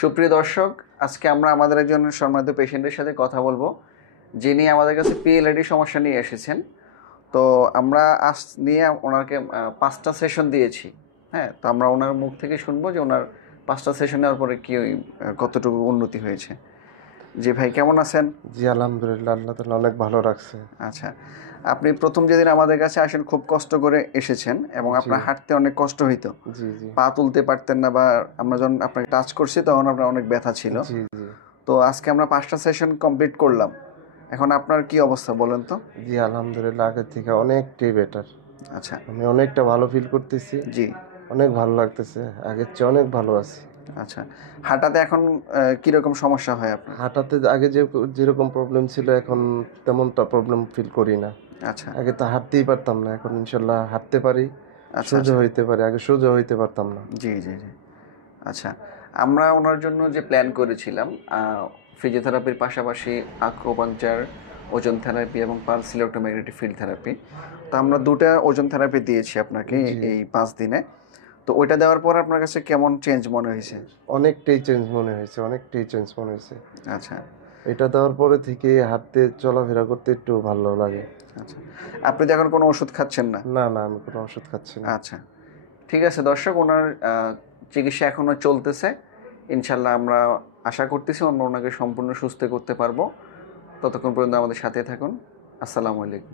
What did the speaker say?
সুপ্রিয় দর্শক, আজকে আমরা আমাদের একজন সম্মানিত পেশেন্টের সাথে কথা বলবো, যিনি আমাদের কাছে পিএলআইডি সমস্যা নিয়ে এসেছেন। তো আমরা আজ নিয়ে ওনাকে 5টা সেশন দিয়েছি। হ্যাঁ, তো আমরা ওনার মুখ থেকে শুনবো যে ওনার 5টা সেশন নেওয়ার পরে কি কতটুকু উন্নতি হয়েছে। জি ভাই, কেমন আছেন? জি আলহামদুলিল্লাহ, আল্লাহ তাআলা অনেক ভালো রাখছে। আচ্ছা, আপনি প্রথম যেদিন আমাদের কাছে আসেন খুব কষ্ট করে এসেছেন এবং জি আপনার হাঁটতে অনেক কষ্ট হইতো, জি জি পা তুলতে পারতেন না, বা আমরা যখন আপনাকে টাচ করছি তখন আপনার অনেক ব্যথা ছিল। জি জি তো আজকে আমরা 5টা সেশন কমপ্লিট করলাম। এখন আপনার কি অবস্থা বলেন তো? জি আলহামদুলিল্লাহ, আগের থেকে অনেকটাই বেটার। আচ্ছা। আমি অনেকটা ভালো ফিল করতেছি, জি। অনেক ভালো লাগতেছে, আগের চেয়ে অনেক ভালো আছি। আচ্ছা, হাঁটাতে এখন কিরকম সমস্যা হয় আপনার? হাঁটাতে আগে যেরকম প্রবলেম ছিল এখন তেমনটা প্রবলেম ফিল করি না। আচ্ছা আগে তো হাঁটতেই পারতাম না, এখন ইনশাল্লাহ হাঁটতে পারি, আচ্ছা। সোজা আচ্ছা, হইতে পারি, আগে সোজা হইতে পারতাম না। জি জি জি। আচ্ছা, আমরা ওনার জন্য যে প্ল্যান করেছিলাম, ফিজিওথেরাপির পাশাপাশি আকুপাংচার, ওজন থেরাপি এবং পালস ইলেক্ট্রোম্যাগনেটিক ফিল্ড থেরাপি। তো আমরা 2টা ওজন থেরাপি দিয়েছি আপনাকে জি এই 5 দিনে। তো ওইটা দেওয়ার পর আপনার কাছে কেমন চেঞ্জ মনে হয়েছে? অনেকটাই চেঞ্জ মনে হয়েছে, অনেকটাই চেঞ্জ মনে হয়েছে। আচ্ছা এটা দেওয়ার পরে থেকে হাঁটতে চলাফেরা করতে একটু ভালো লাগে। আচ্ছা। আপনি তো এখন কোনো ওষুধ খাচ্ছেন না? না না, আমি কোনো ওষুধ খাচ্ছি না। আচ্ছা, ঠিক আছে দর্শক, ওনার চিকিৎসা এখনও চলতেছে। ইনশাল্লাহ আমরা আশা করতেছি আমরা ওনাকে সম্পূর্ণ সুস্থ করতে পারবো। ততক্ষণ পর্যন্ত আমাদের সাথে থাকুন। আসসালামু আলাইকুম।